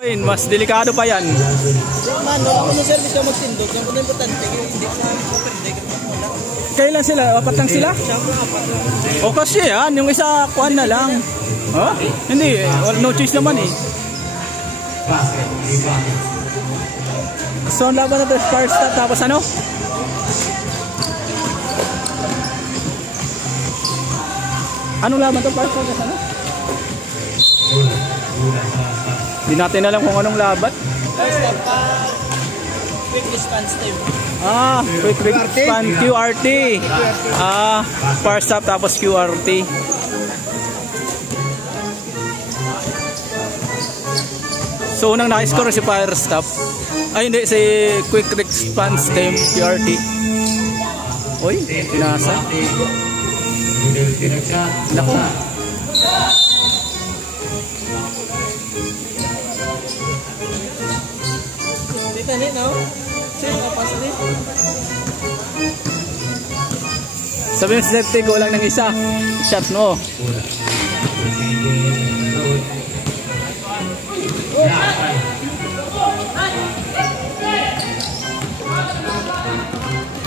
Mas delikado pa yan. Man, wala ko na service ka magtindog. Ang importante, hindi ko na-perde. Kailan sila? Apat lang sila? O kasi yan, yung isa kuhan na lang. Huh? Hindi, no choice naman eh. So ang laban na ito, first start, tapos ano? Anong laban ito? First start, ano? Hindi natin alam kung anong laban. First start pa, quick response time. Quick response, QRT. First stop tapos QRT. So unang naka-score si fire stop. Ay hindi, si quick response time QRT. Uy, pinasa. Naku. Dito ni, no? Sino kapas ni? Sabi mo si Zertig, lang ng isa. Shot mo.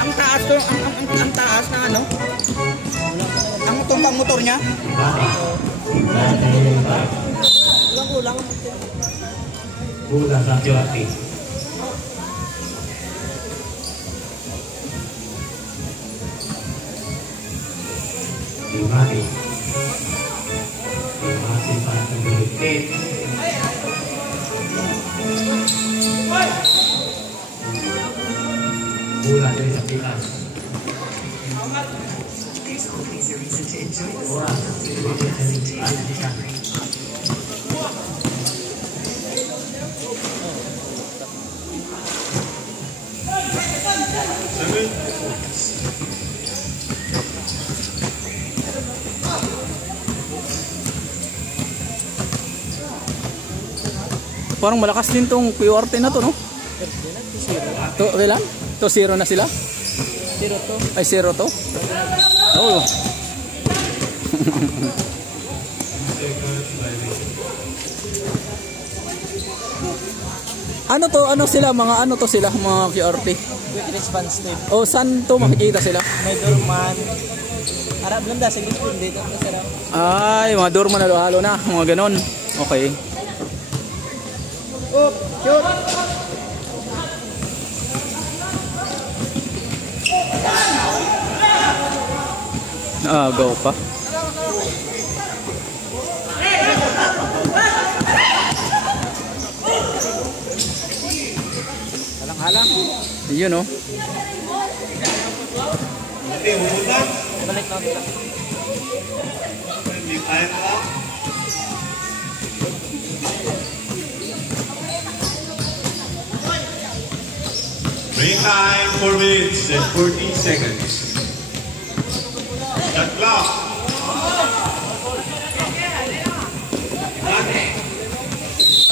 Ang taas to, ang taas na ano? Ang tumbang motor niya? Kulang. Kulang sa QRT. Dimati para pembunuh bola dari sapitas. Parang malakas din tong QRT na to, no? To, kailan? To 0 na sila? 0 to. Ay 0 to? Oh. Ano to? Ano sila? Mga ano to sila? Mga QRT? Quick response time. O saan to makikita sila? May doorman. Harap lang da sa gitna dito na sila. Ay, mga doorman na halo na. Mga ganon. Okay. Up, shoot. Go pa. Halang-halang. Yun, no? Balik na nila. Green time, 4 minutes and 14 seconds. Shot clock.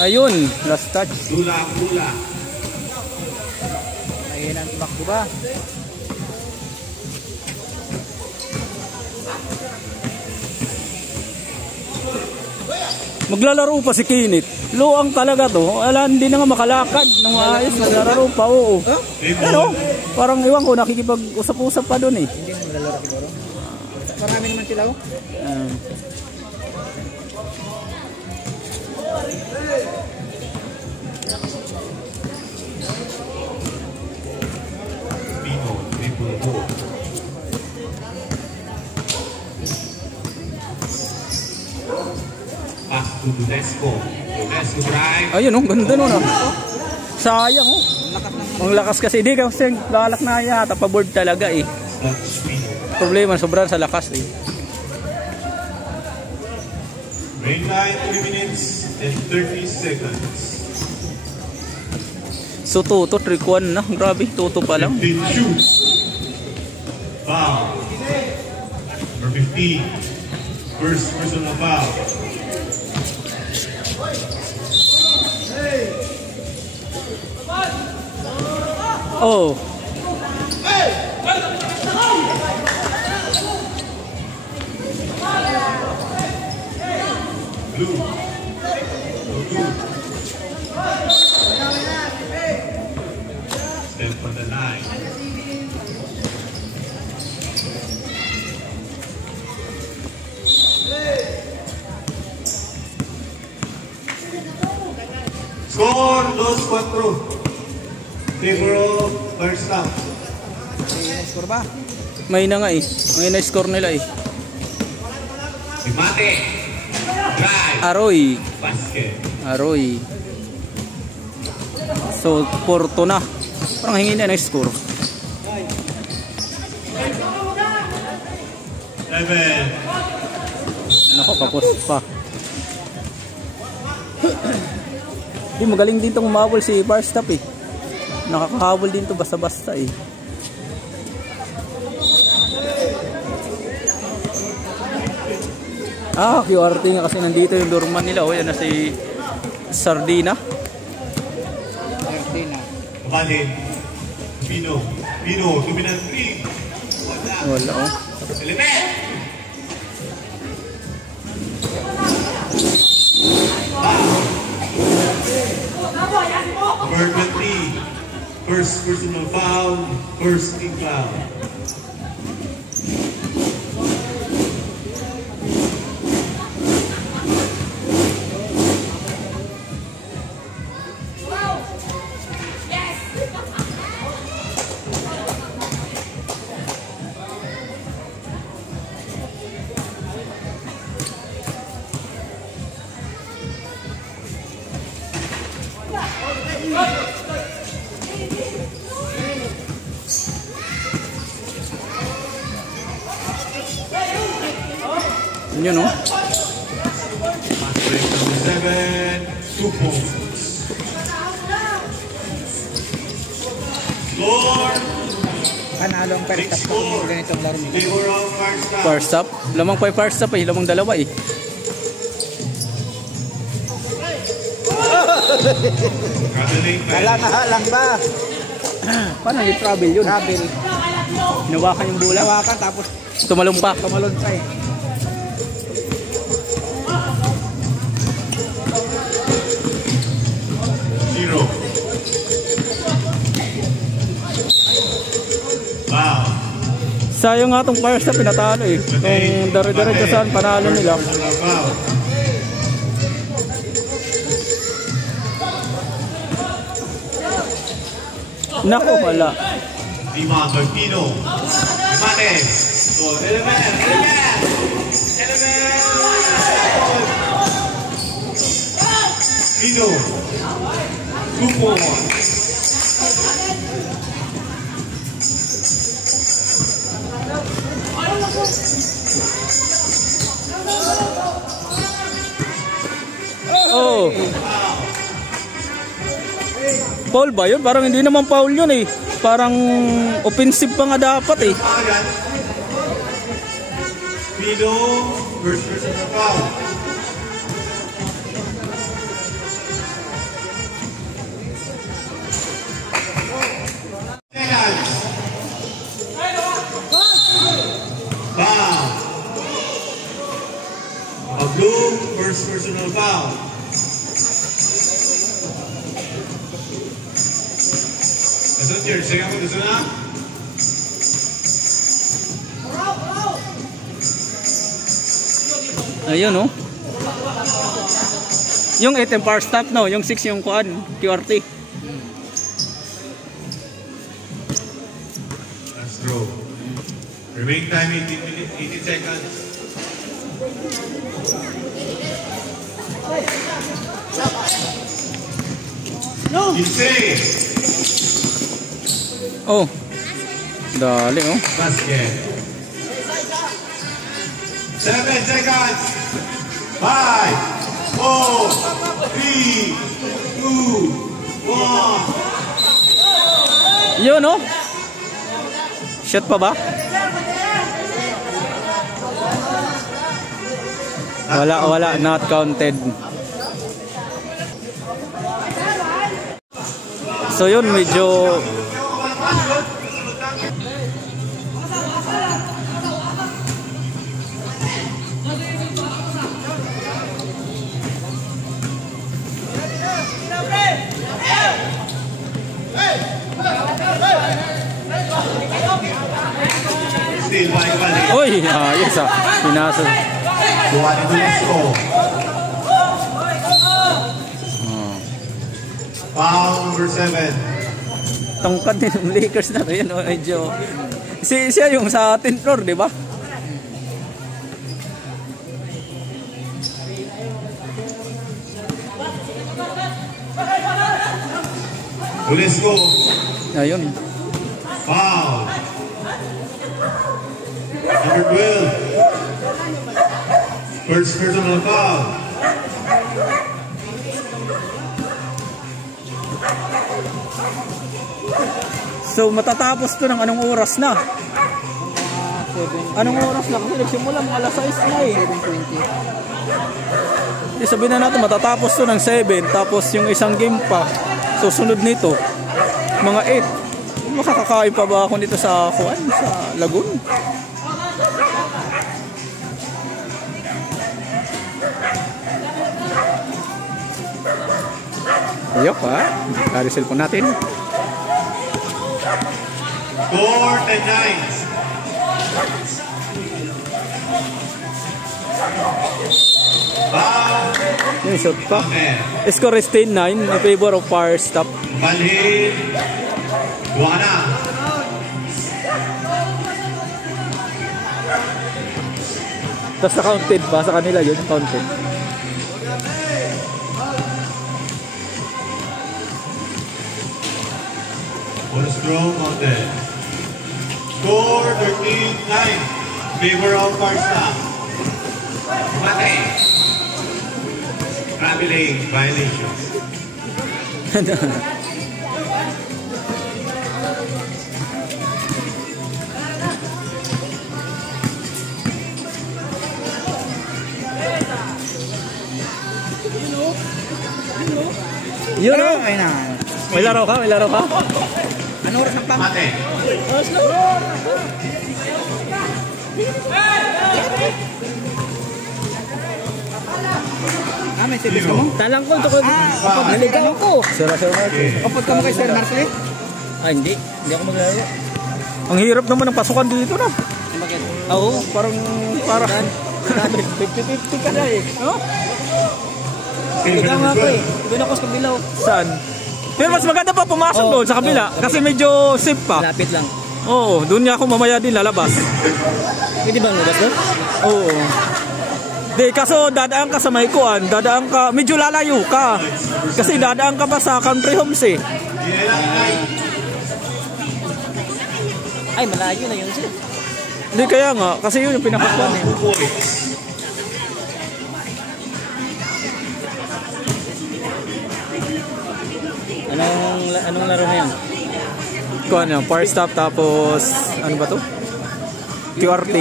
Ayun, last touch. Pula. Ayun ang tumakbo ba? Maglalaro pa si Kinit. Luang talaga to. Ala, hindi na nga makalakad ng maayos. Maglalaro pa, oo. Pero, parang iwan ko, nakikipag-usap-usap pa doon eh. Hindi na maglalaro siguro. Marami naman sila oh. Pino, triple goal. Pass to Dudesco. Dudesco drive. Ayun oh, ganda nun oh. Sayang oh. Ang lakas kasi, di kasi lalak na yata, pa-board talaga eh. Problema, sobrang sa lakas eh. Rain line, 3 minutes and 30 seconds. So Toto, trick 1 na. Grabe, Toto pa lang. 15 shoots. Foul. Number 15. First personal foul. Oh. Blue. Score 2-4. Favor of first half. Score ba? May na nga eh. May na-score nila eh. Mate. Drive. Aroy. Basket. Aroy. So, Porto na. Parang hingin na na-score. 7. Nako, kapos pa. Di, magaling din itong umabol si Barstap eh. Nakakahabol din to basta-basta eh. QRT nga kasi nandito yung doorman nila. O, yan na si Sardina. Kapanin. Pino. Pino. Dominant 3. Wala oh. Element. Number 20. First personal foul. First team foul. Yun no? 7, 2 points. Score. Panalo ang first half pag ganitong laro. Favor of first half. First up. Lamang pa yung first up eh. Lamang dalawa eh. Halang ba? Paano yung travel yun? Travel. Hinawakan yung bola. Hawakan tapos Tumalong pa. tumalon pa eh. Zero. Wow. Sayang nga itong first up pinatalo eh. Kung dare-dare saan panalo nila. Wow. Nako, wala. Lima, Martino. Jimenez. So, Element. Pino. 2 points. Oh. Foul ba yun? Parang hindi naman foul yun eh. Parang offensive pa nga dapat eh. Pino. First person to foul. Foul. A blue, first personal foul. That's it, your second one is enough. Ayun oh. Yung 8 yung power stop no, yung 6 yung kuan, QRT. Let's throw. Remaining time 18 minutes, 18 seconds. No. Oh. Dali oh. Basket. 7 seconds. 5, 4, 3, 2, 1. Yun oh. Shot pa ba? Wala, not counted. So yun, medyo uy, ayos ah. Pinasa. Foul number 7. Tangkad din ng Lakers na to. Yan, medyo... Siya yung sa 10th floor, di ba? Unesco. Ayun. Foul. Number 12. First personal foul. So matatapos to ng anong oras na? Anong oras na? Kasi nagsimula mga alas 6 na eh. 7:20. Sabihin na natin matatapos to ng 7. Tapos yung isang game pa. Susunod nito mga 8. Makakakain pa ba ako nito sa Lagoon? Ayok ha. Kari cellphone natin. Score 10-9. Yung shot pa. Score is 10-9 in favor of Fire Stop. Balhin. Duana. Tapos na-counted pa sa kanila yun. Counted. Bonus throw counted. Score 13-9. Favor of Barca. Mate. Traveling violation. Yun o. Ay na. May laro ka? May laro ka? Ano oras ng pang? Mate. May service ka mo? Talangkol to ko. Naligaw ko. Sira. Kapot ka mo kay Sir Marsley? Hindi. Hindi ako maglalaro. Ang hirap naman ng pasukan dito na. Oo, parang 50-50 ka na eh. No? Naligaw nga ako eh. Doon ako sa kabilaw. Saan? Pero mas maganda pa pumasok doon sa kabila kasi medyo safe pa. Lapit lang. Oo, doon niya ako mamaya din lalabas. Pwede bang labas doon? Oo. Di, kaso dadaan ka sa Maykuan, dadaan ka, medyo lalayo ka. Kasi dadaan ka pa sa country homes eh. Ay, malayo na yun sir. Hindi kaya nga, kasi yun yung pinakakuan eh. Anong laro na yan? Kuan yan, Fire Stop tapos, ano ba to? QRT.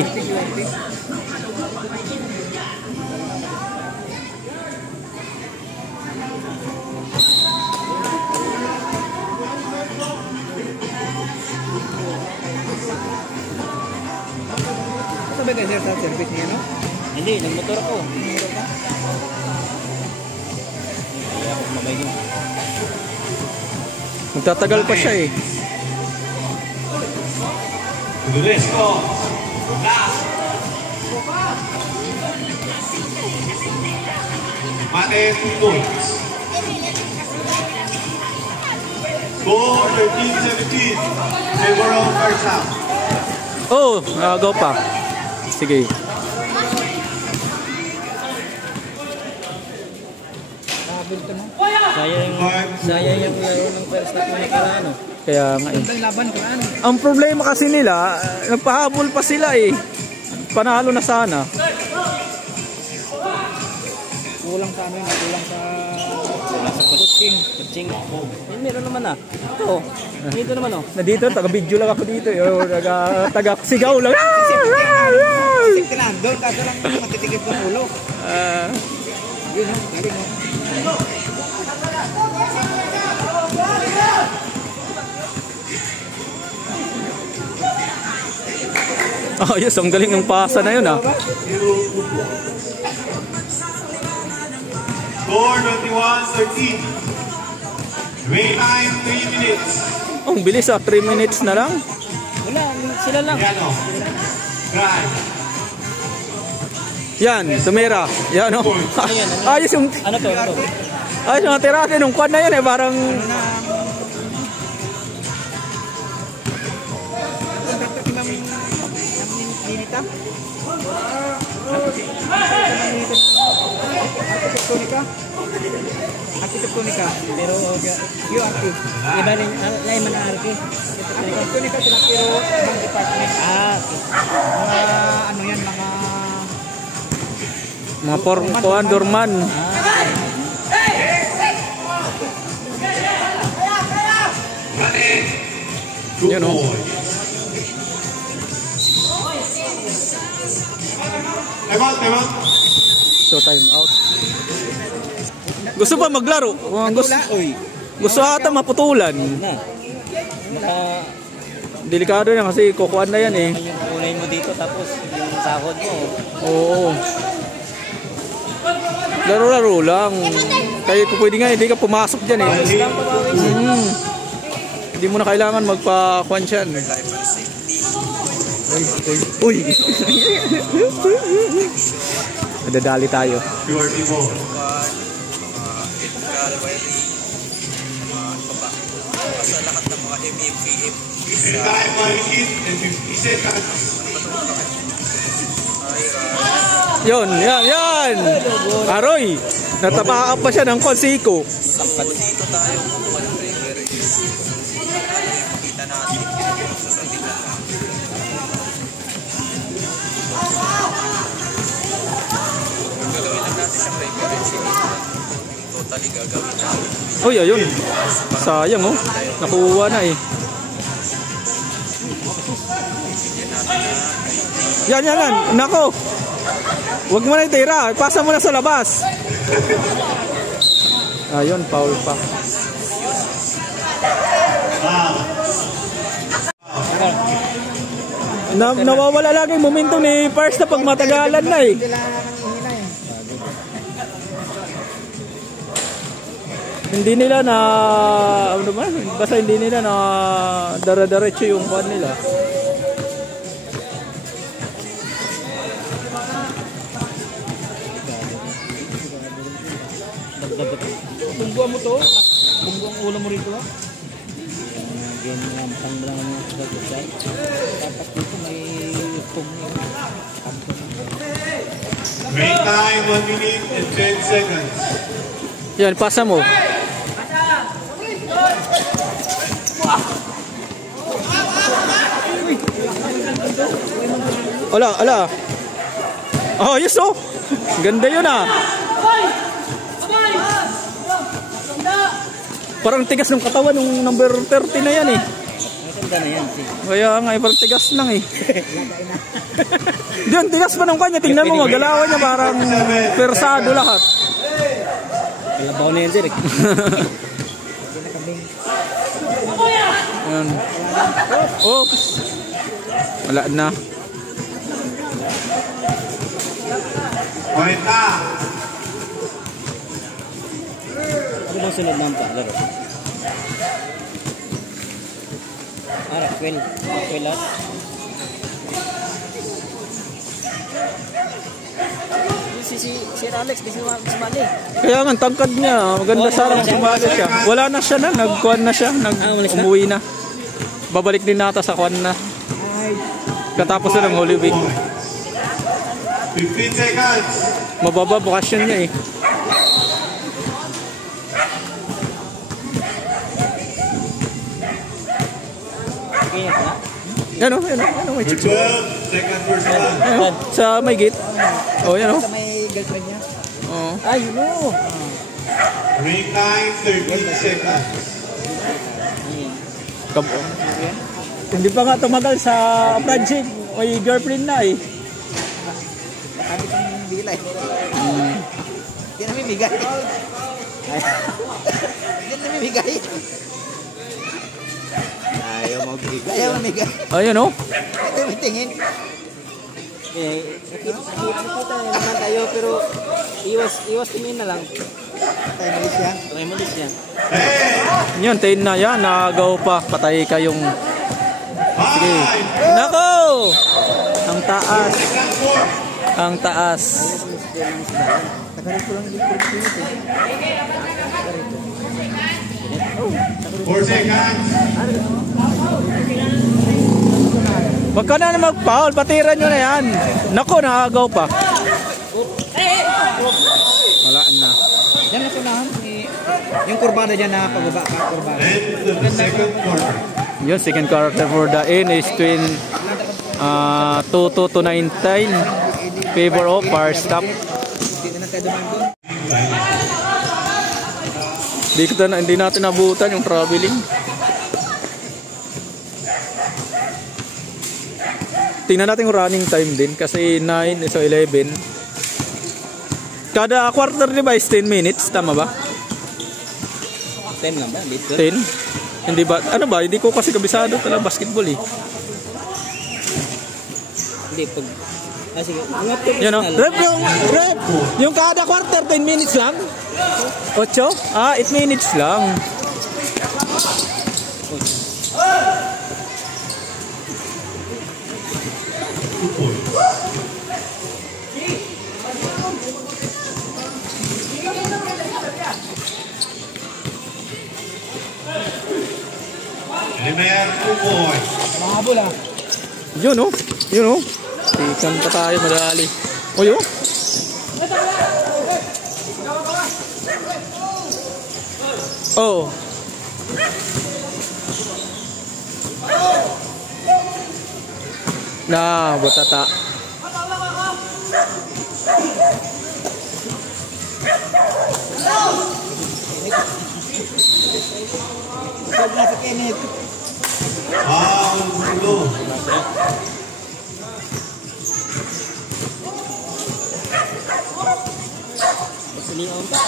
Sabi kayo sir sa service niya, no? Hindi, nagmotor ako. Kaya ako mabayhin. Magtatagal pa siya eh. Unesco. Mate 2 points. Score 13-17. Favor of Barca. Oh, nagaw pa. Sige. Sayang yung laro ng first stop na nakaraan. Kaya nga eh. Ang laban nakaraan. Ang problema kasi nila, nagpahabol pa sila eh. Panalo na sana. Kulang sa amin, kulang sa coaching. Meron naman ah. Ito. Dito naman oh. Na dito, taga-video lang ako dito. Taga-sigaw lang. Sige na, doon kaso lang matitigit ng ulo. Yun oh, galing oh. Oh, yes, ang galing ng pasa na yun ah. Score 21-13. Wait time 3 minutes. Oh, ang bilis ah, 3 minutes na lang. Wala, sila lang. Piano. Drive. Yan, tumira. Yan oh. Ayos yung... Ano to? Ay, mga tira nung kwan na yan eh, parang... Arkitektonika, pero yung arki. Iba rin, lain man ang arki. Arkitektonika sila, pero ibang department. Ano yan, mga porkuan, dorman. Yun o. Time out. So time out. Gusto pa maglaro? Gusto ata maputulan. Delikado yan kasi kukuan na yan eh. Yung kulay mo dito tapos yung sahod mo. Oo. Laro-laro lang. Kaya kung pwede nga, hindi ka pumasok dyan eh. Hindi mo na kailangan magpa-kuan siyan. Uy! Nadadali tayo. Yon, yan! Aroy! Natapaan pa siya ng konsiko. Dito tayo kumuha ng trigger. Kita natin. Gagawin lang natin siyang reference. Totally gagawin natin. Uy, ayun. Sayang oh. Nakuha na eh. Yan. Nako. Huwag mo na itira. Pasa mo na sa labas. Ayun, foul pa. Nawawala lagi yung momentum ni Pars na pag matagalan na eh. Hindi nila na ano ba? Basta hindi nila na dara-diretso yung pan nila. Bungguan mo to? Bungguan ulo mo rito ha? Ganyan pang lang ang gagawin. Tapos dito may pumili. Break time, 1 minute and 10 seconds. Yan, pasa mo. Ala. Oh, yes oh. Ganda yun ah. Parang tigas ng katawan ng number 30 na yan eh. Maganda na yan. Kaya nga, parang tigas lang eh. Diyan, tigas pa ng kanya. Tingnan mo, magalawan niya parang persado lahat. Kalabaw na yan, sir. Ayan. Oops. Wala na. Kuwenta. Ano bang sunod ng laro? Raquel. Raquel out. Si Alex, di sumali. Kaya nga, tangkad niya. Maganda sana kung sumali siya. Wala na siya na. Nag-kuan na siya. Umuwi na. Babalik din nata sa kuan na. Katapos na ng Holy Week. 15 seconds. Mababa bukasyon niya eh. Yan o, may chicks. 12 seconds per second. Ayan, sa may gate. Oh, yan o. Sa may girlfriend niya. Oh. Ay, no. Break time, 13 seconds. Hindi pa nga tumagal sa project. May girlfriend na eh. Sabi kong bilay. Hindi na mimigay. Hindi na mimigay. Ayaw mamigay. Ayun o. Ito may tingin. Nakita naman tayo pero iwas tingin na lang. Patay malis yan. Yun, tayo na yan. Nagaw pa. Patay kayong... Sige. Nako! Ang taas. Ang taas. Takarito lang dito. 4 seconds. Wag ka na mag-foul, patiran nyo na yan. Naku, nakagaw pa. Wala na. Yan na kunahan. Yung kurbada dyan na pababa ka, kurbada. End of the second quarter. Yun, second quarter for the in is 2-2 to 19. Favor of power stop. Hindi na tayo dumaan doon. Hindi natin nabutan yung traveling. Tingnan natin yung running time din kasi 9 so 11. Kada quarter di ba is 10 minutes, tama ba? 10 lang ba? Dito? 10? Hindi ba? Ano ba? Hindi ko kasi kabisado talaga basketball eh. Hindi, pag... sige. Yan o. Rep, yung kada quarter 10 minutes lang? 8? 8 minutes lang. Eliminayan 2 points. Mahabol ah. Yun o. Yun o. Tikan pa tayo madali. O yun. Oh. Na, butata. Huwag na sa Kenneth. Gulo. Pilihan ka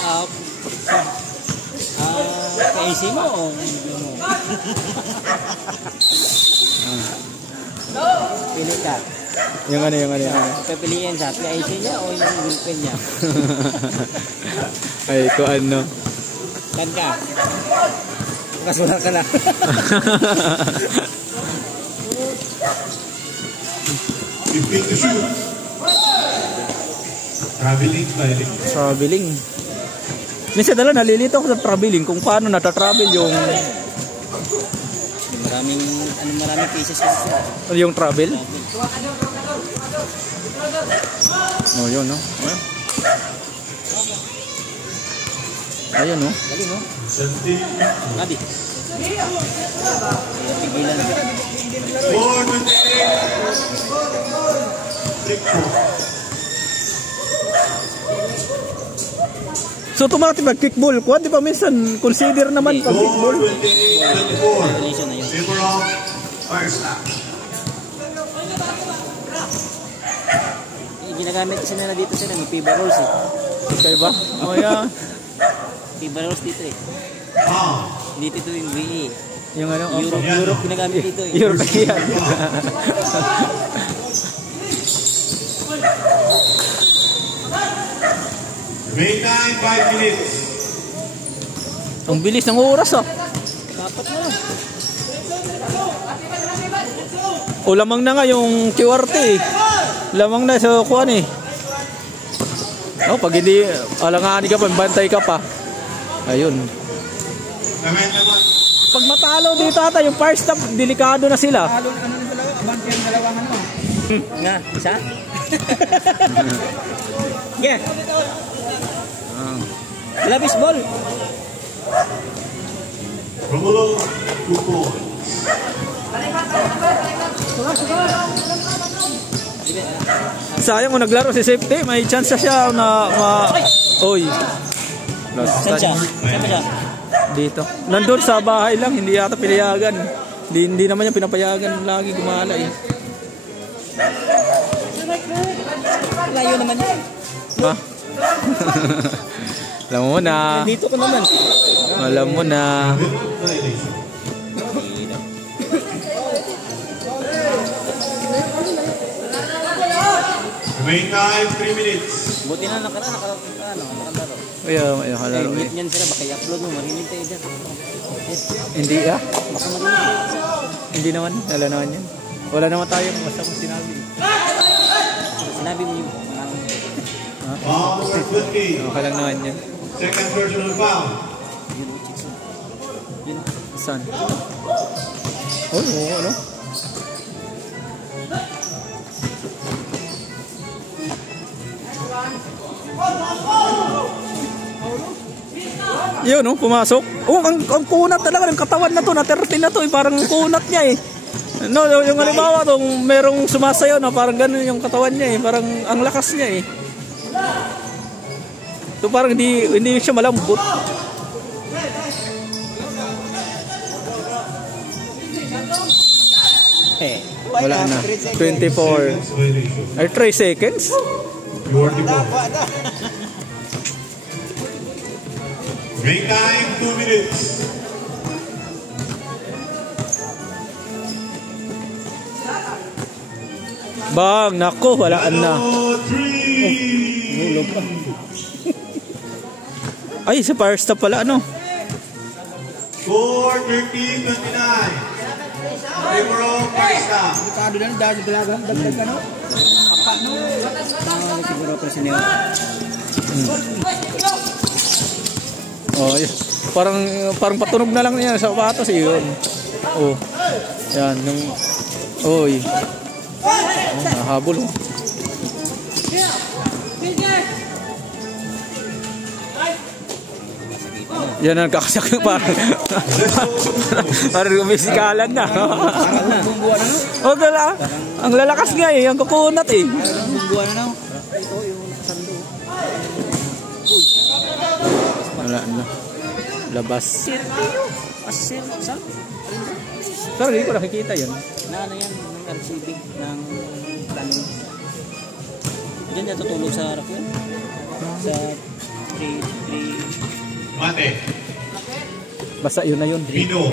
kaisi mo o pili ka. Yung ano. Pipiliin sa kaisi niya o yung gulpen niya. Ay, ko ano. Kan ka. Kasula ka na. Fifteen to shoot. Traveling. Minsan dala nalilito ako sa traveling kung paano natatravel yung maraming cases kasi. yung travel. Oh, yun no. Ayun no. Galing no? Nabi. Pigilan. 4-28. So automatic mag kickball ko, di ba minsan consider naman pag kickball. 4-28. Favor of fire stop. Ginagamit kasi nila dito sila ng FIBA rules eh. Okay ba? Oh yeah. FIBA rules dito eh. Dito ito yung VA. Yung ano? Europe ginagamit dito eh. European. Main time, 5 minutes. Ang bilis ng oras ah. Dapat na lang. O lamang na nga yung QRT eh. Lamang na sa kuwan eh. Oh, pag hindi alangani ka pa, bantay ka pa. Ayun. Pag matalo dito ata yung first stop, delikado na sila. Ano ng dalawa? Abante ang dalawang ano. Nga, isa? Yeah. Wala baseball. Romulo, 2 points. Sayang kung naglaro si safety, may chance siya na Oy. Saan siya? Saan ba siya? Dito. Nandun sa bahay lang, hindi yata pinayagan. Hindi naman niya pinapayagan lagi gumala eh. Layo naman yan. Ha? Alam mo na. Dito ko naman. Alam mo na. Main time, 3 minutes. Buti na nakalaro. Ay, halaro eh. Meet niyan sila, baka i-upload mo, marinig tayo dyan. Hindi ah. Baka marinig tayo. Hindi naman. Wala naman yan. Wala naman tayo. Basta kung sinabi. Sinabi mo yung Ball number 20. Okay lang naman yun. Second personal foul. Saan? Oh, ano? Yun, no? Pumasok. Oh, ang kunat talaga ng katawan na to. Na-13 na to. Parang kunat niya eh. No, yung halimbawa tong merong sumasayaw na parang ganun yung katawan niya eh. Parang ang lakas niya eh. So parang hindi siya malambot. Wala na. 24. Ay, 3 seconds? You are the ball. Break time, 2 minutes. Bang, nako, walaan na. Hulog pa. Ay, sa fire stop pala, ano? Score 13-29. Favor of fire stop. Kado na dahil dalagang dagdag ano? Apa no? Siguro pa siya. Oh, parang patunog na lang niya sa sapatos eh, yun. Oh. Yan, nung oy. Oh, nahabol oh. Yan ang kakasakit parang gumisikalan na. Oh, gala. Ang lalakas nga eh, ang kukunat eh. Bumbuan na no? Ito yung sando. Wala na. Labas. Asin, sa? Pero hindi ko nakikita yan. Na ano yan, ng RCB, ng planning. Diyan niya tutulog sa harap yun. Sa 3 Mate. Basta yun na yun. Pino.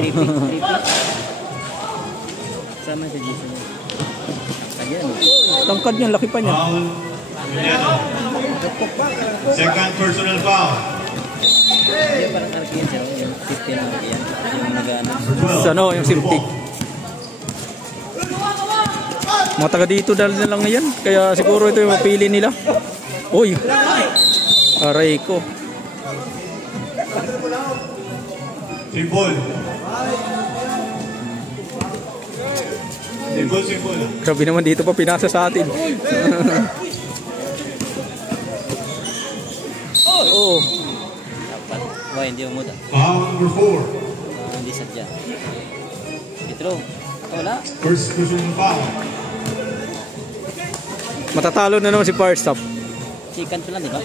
Sama sa Jason niya. Ayan. Tangkad niya, laki pa niya. Foul. Emiliano. Second personal foul. Yan parang arkiyan siya. Yung 50 na yan. Yung nag-ano. Sa ano, yung safety. Mga taga dito dahil na lang yan. Kaya siguro ito yung mapili nila. Uy! Aray ko. Simbol. Simbol. Grabe naman dito pa pinasa sa atin. Oh. Dapat. Wah, hindi umuda. Foul number 4. Hindi sadya. Petro. Wala. First personal foul. Matatalo na naman si Firestop. Second pa lang, di ba?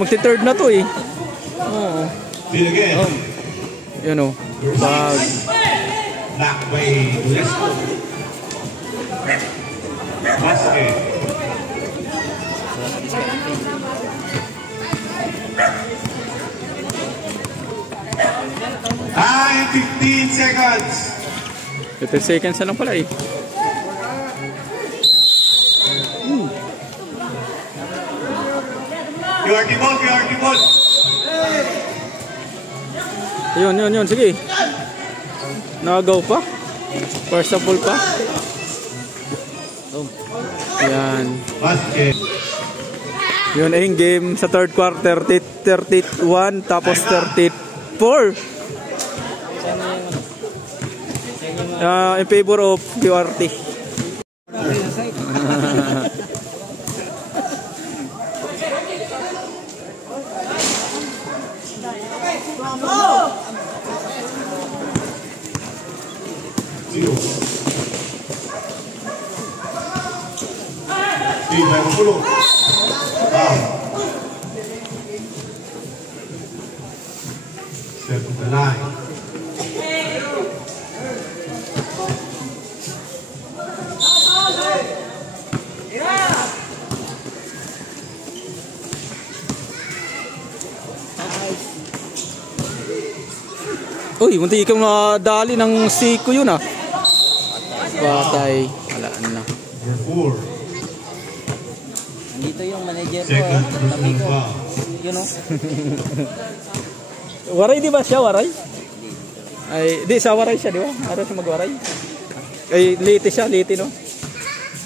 Magti-third na to eh. Oo. Still again. Yun o. Bag. Back by Lesco. Basket. Wala sa discount. Time 15 seconds. 15 seconds na lang pala eh. QRT ball. Yun. Sige. Nagaw pa. First of all pa. Yan. Basket. Yun ay yung game sa third quarter. 31 tapos 34. In favor of QRT. Step to the line. Uy, munti ikaw nadali ng siko yun ah. Patay. Walaan na. Number 4. Nandito yung manager ko. Second Tabi personal ko. foul. Yun o. Waray di ba siya? Waray? Ay, di sa waray siya di ba? Araw siya magwaray. Ay, late siya. Late no?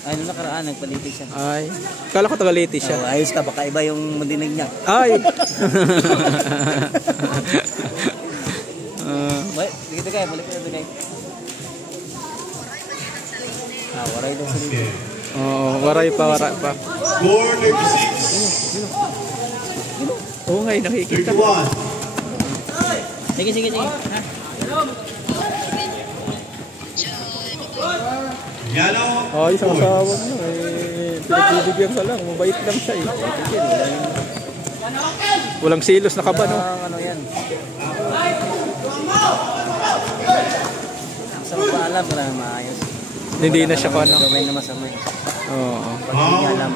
Ay, nung nakaraan, nagpalitis siya. Ay, kala ko taga-Leyte siya. Oh, ayos na, baka iba yung madinig niya. Ay! Balik, dito kayo, balik dito kayo. Waray daw sa dito. Oo, waray pa. Score 36. Oo nga, nakikita. 31. Sige. Ha? Yellow. Ay, isang asawa mo. Pinagbibigyan ka lang. Mabait lang siya eh. Walang silos na kaba, no? Ano yan? Sa ba alam, wala na maayos. Hindi na siya ano. Gawin na masama. Oo. Pag hindi niya alam.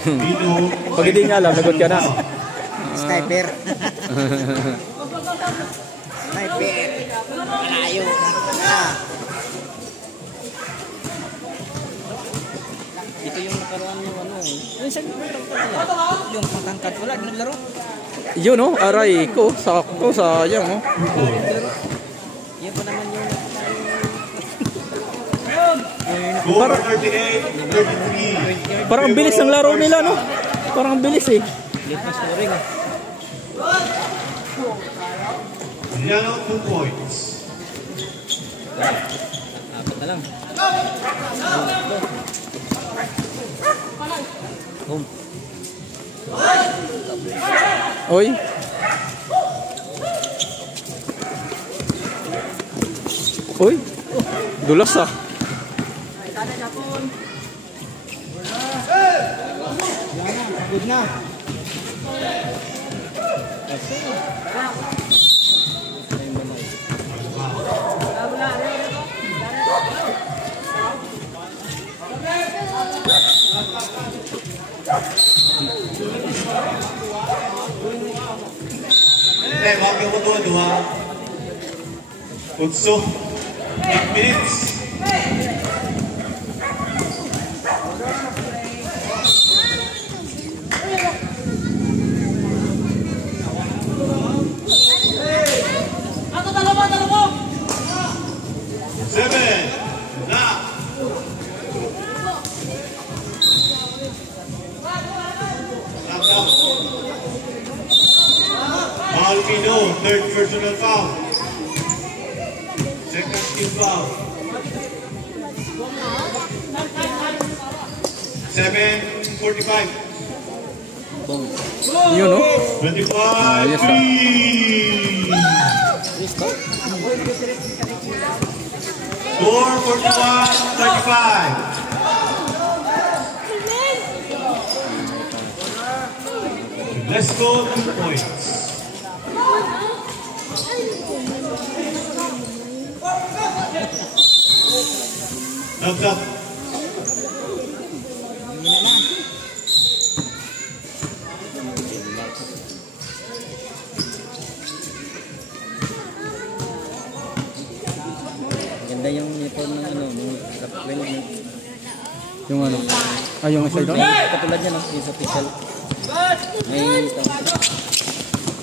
Pino. Pag hindi nga alam, nagot ka na. Sniper. Sniper. Malayo. Ito yung nakaroon yung ano. Yung sabi ko yung pangtangkat wala, naglaro. Yun, no? Aray ko. Sakto, sayang, oh. Yan pa naman yung Score 38. 33. Parang ang bilis ng laro nila, no? Parang ang bilis, eh. late na scoring. Yellow 2 points. Apat na lang. Boom. Oy. Oy. Dulas, ah. Good na. Hindi, wag yung dua-dua. Utso. 8 minutes. Seven. Lock. Malpino, third personal foul. Second skill foul. 7:45. Boom. Yun, no? 25. Yes, sir. Score 41-35. Let's go 2 points. Thumbs up. Ganda yung uniform ng ano, ng kapatid. Yung ano? Ay, yung isa doon? Katulad niya, no? Yung sa official. May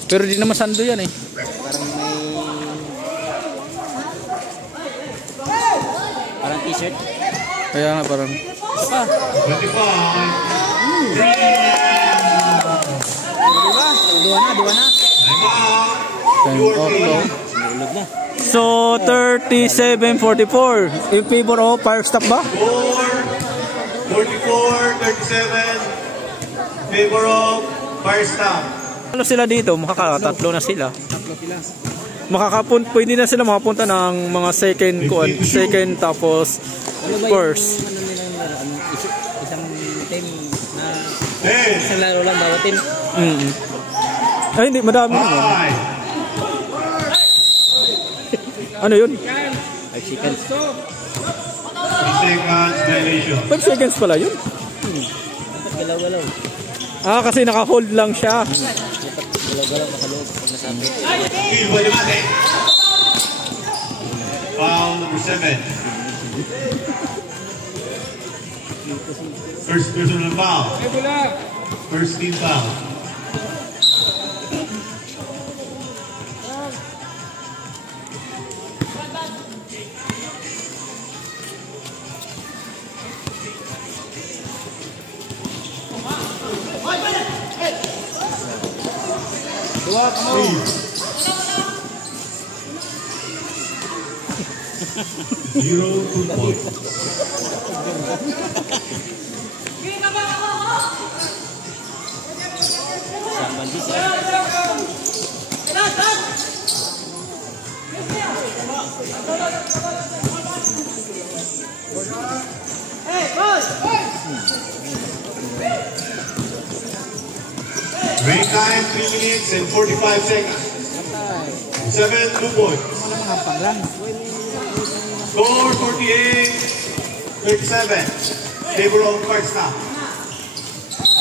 Pero di naman sando yan, eh. parang t-shirt. Kaya nga, parang... 25. Dua na. Time out. Time Your off, team. no? Ulog na. So, 37-44. In favor of Firestop ba? Score 44-37. Favor of Firestop. Ano sila dito? Makakatatlo na sila. Pwede na sila makapunta ng mga second tapos first. Ano nilang laro? Isang team na 10. isang laro lang bawat team. Ay, hindi. Madami naman. 5. Ano yun? 5 seconds. 3 seconds violation. 5 seconds pala yun. Dapat galaw-galaw. Ah, kasi naka-hold lang siya. Dapat galaw-galaw makaloob pag nasabi. Kill by Mate. Foul number 7. First personal foul. First team foul. Dua, kamu. Zero, 2 points. Sama di sini. Break time 3 minutes and 45 seconds. 7, 2 points. Menghampang lang. Score 48-37. Favor of Karsta.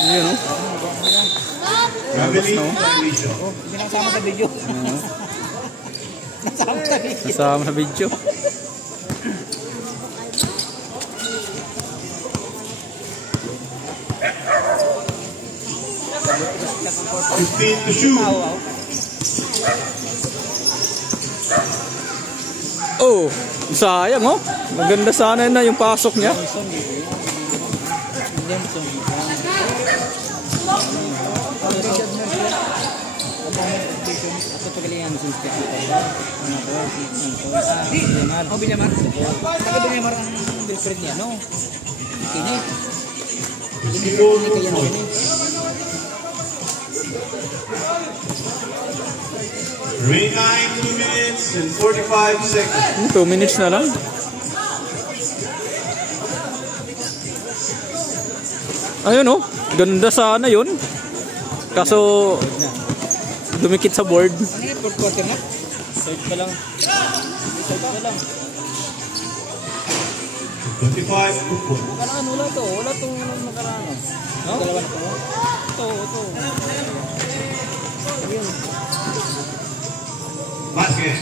Ayun, no? Reveille no? violation. Hindi nasama sa video. Nasama sa video. Kasama sa video. 15 to shoot. Oh, sayang oh. Maganda sana na yung pasok niya. Oh, Bilyamar. Taga Bilyamar ang girlfriend niya, no? Kini. Zero, 2 points. Ring time 2 minutes and 45 seconds. 2 minutes na lang. Ayun oh, ganda sana yun. Kaso dumikit sa board. Ano yung fourth quarter na? Third pa lang. Third pa lang. 25 points. Nakaraan, wala to. Wala tong nakaraan. No? Dalawa na to. Ito. Ayun. Basket.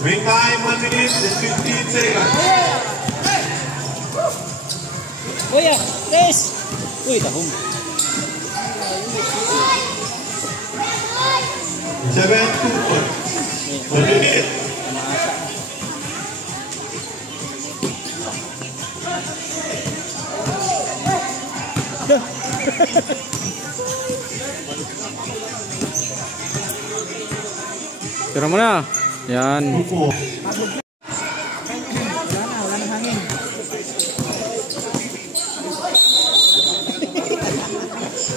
Ring time 1 minute and 15 seconds. Kuya, Tres! Uy, tahong. 7, 2 points. 1 minute. Maasa. Tira mo na. Yan. 2 4. Wala nang hangin.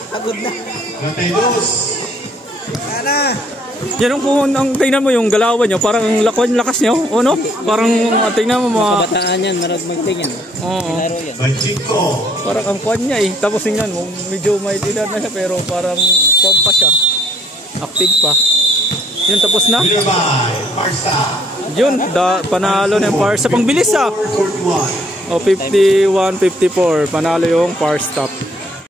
Pagod na. 32. Sana. Yan ang tingnan mo yung galawan nyo. Parang lakas nyo. O no? Parang tingnan mo mga... Kabataan yan, marag magtingin. Oo. Laro yan. 25. Parang ang kwan niya eh. Tapos tingnan mo, medyo may edad na siya pero parang pompa siya. Active pa. Yun, tapos na. Winner by Karsta. Yun, panalo na yung power stop. Ang bilis ah. 41. O, 51-54. Panalo yung power stop.